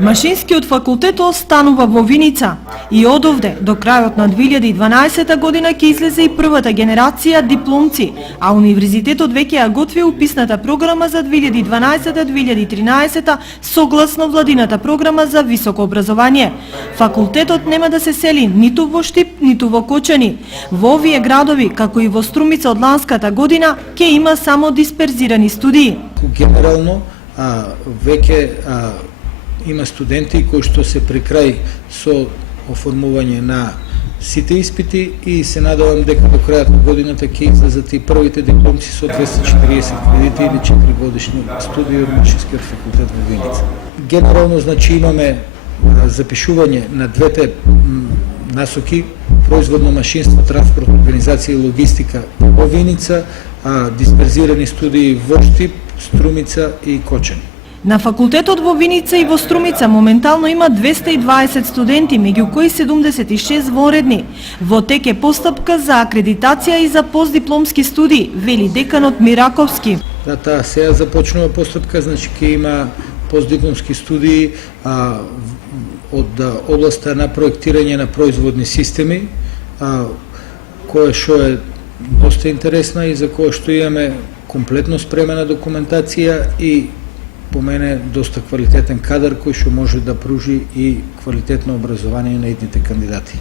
Машинскиот факултет останува во Виница и одовде до крајот на 2012 година ќе излезе и првата генерација дипломци, а универзитетот веќе ја готви уписната програма за 2012-2013 согласно владината програма за високо образование. Факултетот нема да се сели ниту во Штип, ниту во Кочани. Во овие градови, како и во Струмица од ланската година, ќе има само дисперзирани студии. Генерално, веќе има студенти кои што се при крај со оформување на сите испити и се надевам дека до крајот на годината ќе излезат и првите дипломци со 240 кредити или 4-годишни студии од Машинскиот факултет во Виница. Генерално, значи, имаме запишување на двете насоки: производно машинство, транспорт, организација и логистика во Виница, дисперзирани студии во Штип, Струмица и Кочани. На факултетот во Виница и во Струмица моментално има 220 студенти, меѓу кои 76 вонредни. Во тек е постапка за акредитација и за постдипломски студии, вели деканот Мираковски. Да, сега започнува постапка, значи ќе има постдипломски студии од областа на проектирање на производни системи, која што е доста интересна и за која што имаме комплетно спремена документација и по мене доста квалитетен кадар кој што може да пружи и квалитетно образование на идните кандидати.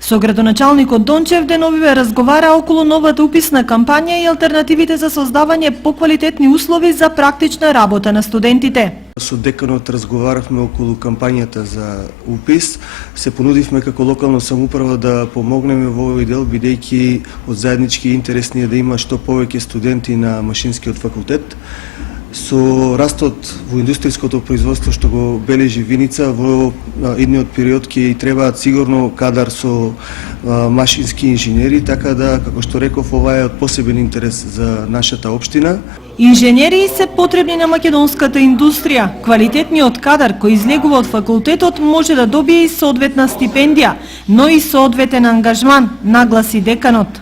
Со градоначалникот Дончев деновиве разговара околу новата уписна кампања и алтернативите за создавање поквалитетни услови за практична работа на студентите. Со деканот разговаравме околу кампањата за упис. Се понудивме како локална самоуправа да помогнеме во овој дел, бидејќи од заеднички интерес ни е да има што повеќе студенти на Машинскиот факултет. Со растот во индустријското производство што го бележи Виница, во идниот период ќе и требаат сигурно кадар со машински инженери, така да, како што реков, ова е од посебен интерес за нашата општина. Инженери се потребни на македонската индустрија. Квалитетниот кадар кој излегува од факултетот може да добие и соодветна стипендија, но и соодветен ангажман, нагласи деканот.